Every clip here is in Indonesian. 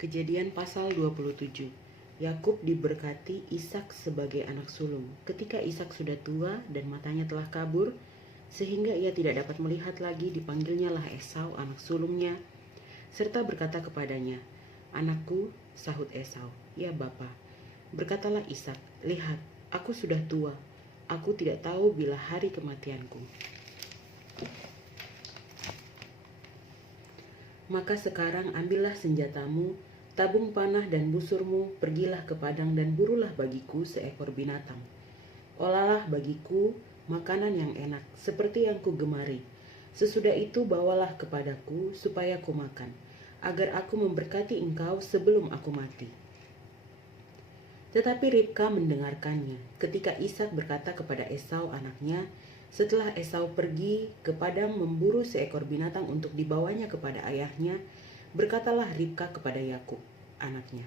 Kejadian pasal 27. Yakub diberkati Ishak sebagai anak sulung. Ketika Ishak sudah tua dan matanya telah kabur, sehingga ia tidak dapat melihat lagi, dipanggilnya lah Esau anak sulungnya, serta berkata kepadanya, "Anakku," sahut Esau. "Ya Bapa." Berkatalah Ishak, "Lihat, aku sudah tua. Aku tidak tahu bila hari kematianku. Maka sekarang ambillah senjatamu, tabung panah dan busurmu, pergilah ke padang dan burulah bagiku seekor binatang. Olahlah bagiku makanan yang enak, seperti yang kugemari. Sesudah itu bawalah kepadaku supaya ku makan, agar aku memberkati engkau sebelum aku mati." Tetapi Ribka mendengarkannya ketika Ishak berkata kepada Esau anaknya, setelah Esau pergi ke padang memburu seekor binatang untuk dibawanya kepada ayahnya, berkatalah Ribka kepada Yakub anaknya,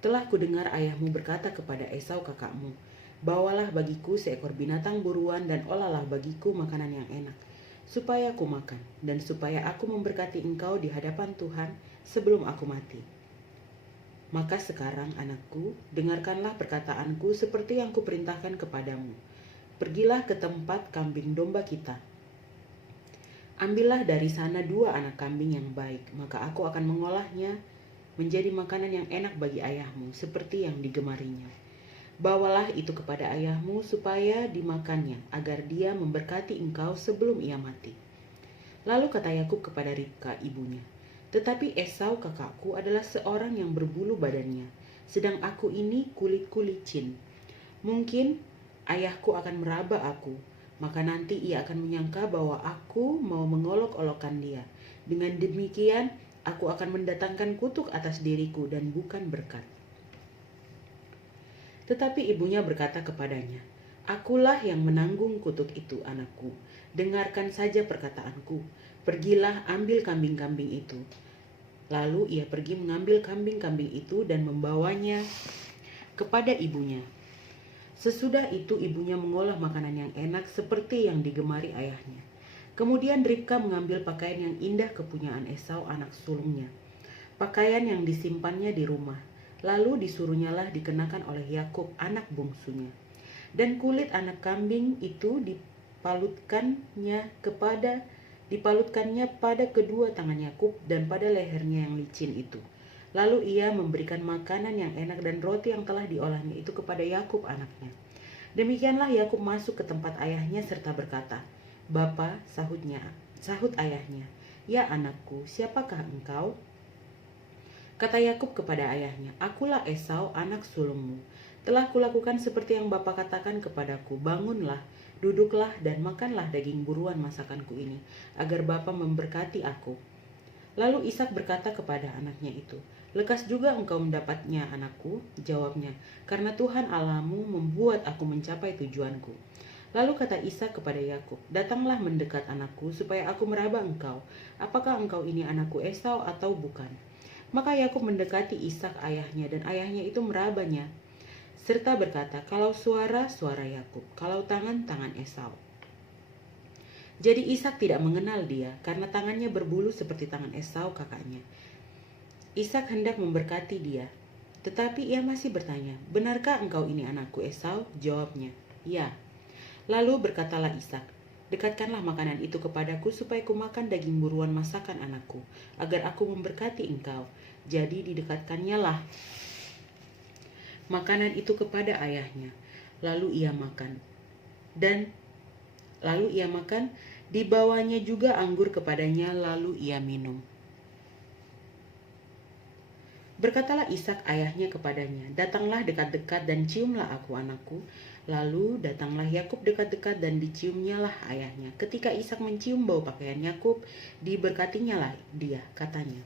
"Telah kudengar ayahmu berkata kepada Esau kakakmu, bawalah bagiku seekor binatang buruan dan olahlah bagiku makanan yang enak, supaya aku makan, dan supaya aku memberkati engkau di hadapan Tuhan sebelum aku mati. Maka sekarang anakku, dengarkanlah perkataanku seperti yang kuperintahkan kepadamu. Pergilah ke tempat kambing domba kita. Ambillah dari sana 2 anak kambing yang baik, maka aku akan mengolahnya menjadi makanan yang enak bagi ayahmu, seperti yang digemarinya. Bawalah itu kepada ayahmu supaya dimakannya, agar dia memberkati engkau sebelum ia mati." Lalu kata Yakub kepada Ribka ibunya, "Tetapi Esau kakakku adalah seorang yang berbulu badannya, sedang aku ini kulitku licin. Mungkin ayahku akan meraba aku, maka nanti ia akan menyangka bahwa aku mau mengolok-olokkan dia. Dengan demikian, aku akan mendatangkan kutuk atas diriku dan bukan berkat." Tetapi ibunya berkata kepadanya, "Akulah yang menanggung kutuk itu, anakku. Dengarkan saja perkataanku. Pergilah ambil kambing-kambing itu." Lalu ia pergi mengambil kambing-kambing itu dan membawanya kepada ibunya. Sesudah itu ibunya mengolah makanan yang enak seperti yang digemari ayahnya. Kemudian Ribka mengambil pakaian yang indah kepunyaan Esau anak sulungnya, pakaian yang disimpannya di rumah, lalu disuruhnyalah dikenakan oleh Yakub anak bungsunya. Dan kulit anak kambing itu dipalutkannya pada kedua tangan Yakub dan pada lehernya yang licin itu. Lalu ia memberikan makanan yang enak dan roti yang telah diolahnya itu kepada Yakub anaknya. Demikianlah Yakub masuk ke tempat ayahnya serta berkata, "Bapa," sahut ayahnya, "Ya anakku, siapakah engkau?" Kata Yakub kepada ayahnya, "Akulah Esau anak sulungmu. Telah kulakukan seperti yang Bapa katakan kepadaku. Bangunlah, duduklah dan makanlah daging buruan masakanku ini, agar Bapa memberkati aku." Lalu Ishak berkata kepada anaknya itu, "Lekas juga engkau mendapatnya, anakku," jawabnya, "karena Tuhan Allahmu membuat aku mencapai tujuanku." Lalu kata Ishak kepada Yakub, "Datanglah mendekat anakku, supaya aku meraba engkau. Apakah engkau ini anakku Esau atau bukan?" Maka Yakub mendekati Ishak ayahnya, dan ayahnya itu merabanya, serta berkata, "Kalau suara Yakub, kalau tangan Esau." Jadi Ishak tidak mengenal dia, karena tangannya berbulu seperti tangan Esau kakaknya. Ishak hendak memberkati dia, tetapi ia masih bertanya, "Benarkah engkau ini anakku Esau?" Jawabnya, "Ya." Lalu berkatalah Ishak, "Dekatkanlah makanan itu kepadaku supaya kumakan daging buruan masakan anakku, agar aku memberkati engkau." Jadi didekatkannya lah makanan itu kepada ayahnya. Lalu ia makan, dibawanya juga anggur kepadanya, lalu ia minum. Berkatalah Ishak ayahnya kepadanya, "Datanglah dekat-dekat dan ciumlah aku, anakku." Lalu datanglah Yakub dekat-dekat dan diciumnyalah ayahnya. Ketika Ishak mencium bau pakaian Yakub, diberkatinya lah dia, katanya,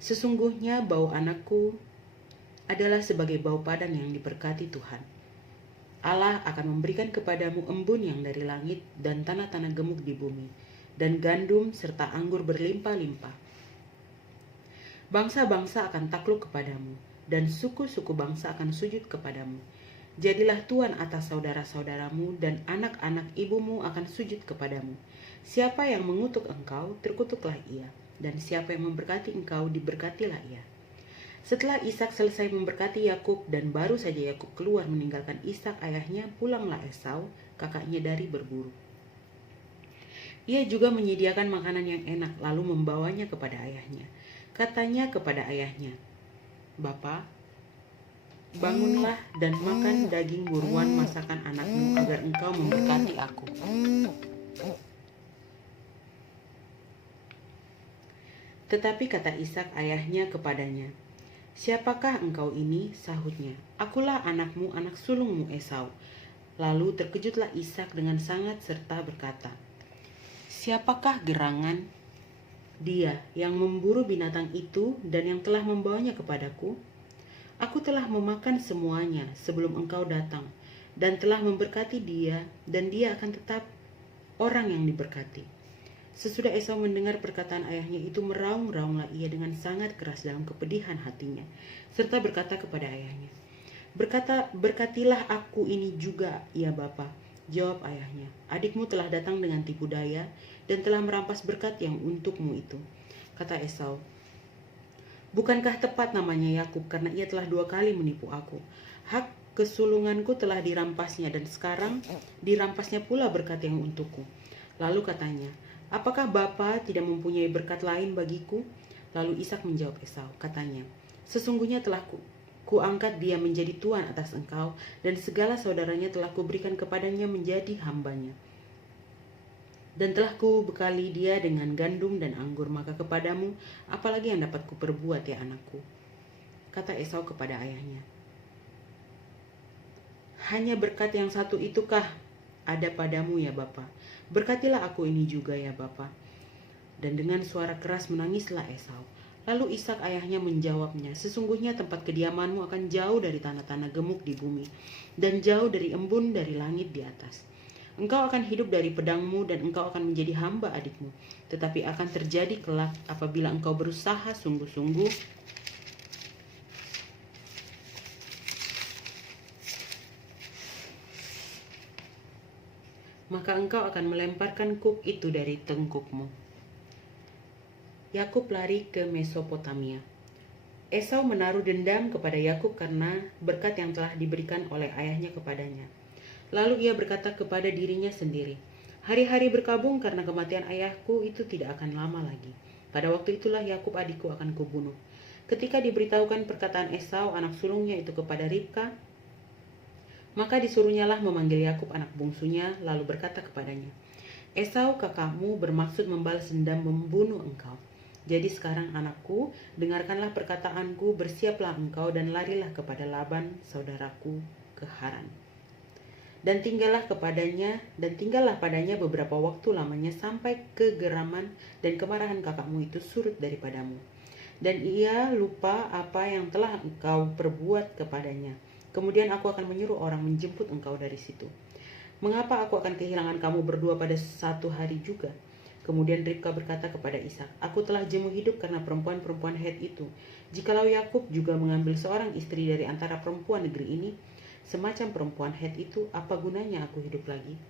"Sesungguhnya bau anakku adalah sebagai bau padang yang diberkati Tuhan. Allah akan memberikan kepadamu embun yang dari langit dan tanah-tanah gemuk di bumi, dan gandum serta anggur berlimpah-limpah. Bangsa-bangsa akan takluk kepadamu, dan suku-suku bangsa akan sujud kepadamu. Jadilah tuan atas saudara-saudaramu, dan anak-anak ibumu akan sujud kepadamu. Siapa yang mengutuk engkau, terkutuklah ia, dan siapa yang memberkati engkau, diberkatilah ia." Setelah Ishak selesai memberkati Yakub dan baru saja Yakub keluar meninggalkan Ishak ayahnya, pulanglah Esau, kakaknya dari berburu. Ia juga menyediakan makanan yang enak lalu membawanya kepada ayahnya. Katanya kepada ayahnya, "Bapa, bangunlah dan makan daging buruan masakan anakmu agar engkau memberkati aku." Tetapi kata Ishak ayahnya kepadanya, "Siapakah engkau ini?" Sahutnya, "Akulah anakmu, anak sulungmu Esau." Lalu terkejutlah Ishak dengan sangat serta berkata, "Siapakah gerangan dia yang memburu binatang itu dan yang telah membawanya kepadaku? Aku telah memakan semuanya sebelum engkau datang dan telah memberkati dia, dan dia akan tetap orang yang diberkati." Sesudah Esau mendengar perkataan ayahnya itu, meraung-raunglah ia dengan sangat keras dalam kepedihan hatinya, serta berkata kepada ayahnya, "Berkatilah aku ini juga, ya Bapa." Jawab ayahnya, "Adikmu telah datang dengan tipu daya dan telah merampas berkat yang untukmu itu." Kata Esau, "Bukankah tepat namanya Yakub, karena ia telah 2 kali menipu aku? Hak kesulunganku telah dirampasnya dan sekarang dirampasnya pula berkat yang untukku." Lalu katanya, "Apakah Bapa tidak mempunyai berkat lain bagiku?" Lalu Ishak menjawab Esau, katanya, "Sesungguhnya telah kuangkat dia menjadi tuan atas engkau, dan segala saudaranya telah kuberikan kepadanya menjadi hambanya. Dan telah kubekali dia dengan gandum dan anggur, maka kepadamu apalagi yang dapat kuperbuat, ya anakku?" Kata Esau kepada ayahnya, "Hanya berkat yang satu itukah ada padamu, ya Bapa? Berkatilah aku ini juga, ya Bapa." Dan dengan suara keras menangislah Esau. Lalu Ishak ayahnya menjawabnya, "Sesungguhnya tempat kediamanmu akan jauh dari tanah-tanah gemuk di bumi, dan jauh dari embun dari langit di atas. Engkau akan hidup dari pedangmu, dan engkau akan menjadi hamba adikmu. Tetapi akan terjadi kelak apabila engkau berusaha sungguh-sungguh, maka engkau akan melemparkan kuk itu dari tengkukmu." Yakub lari ke Mesopotamia. Esau menaruh dendam kepada Yakub karena berkat yang telah diberikan oleh ayahnya kepadanya. Lalu ia berkata kepada dirinya sendiri, "Hari-hari berkabung karena kematian ayahku itu tidak akan lama lagi. Pada waktu itulah Yakub adikku akan kubunuh." Ketika diberitahukan perkataan Esau anak sulungnya itu kepada Ribka, maka disuruhnyalah memanggil Yakub anak bungsunya, lalu berkata kepadanya, "Esau kakakmu bermaksud membalas dendam membunuh engkau. Jadi sekarang anakku, dengarkanlah perkataanku, bersiaplah engkau dan larilah kepada Laban saudaraku ke Haran. Dan tinggallah padanya beberapa waktu lamanya sampai kegeraman dan kemarahan kakakmu itu surut daripadamu. Dan ia lupa apa yang telah engkau perbuat kepadanya. Kemudian aku akan menyuruh orang menjemput engkau dari situ. Mengapa aku akan kehilangan kamu berdua pada satu hari juga?" Kemudian Ribka berkata kepada Ishak, "Aku telah jemu hidup karena perempuan-perempuan Het itu. Jikalau Yakub juga mengambil seorang istri dari antara perempuan negeri ini, semacam perempuan Het itu, apa gunanya aku hidup lagi?"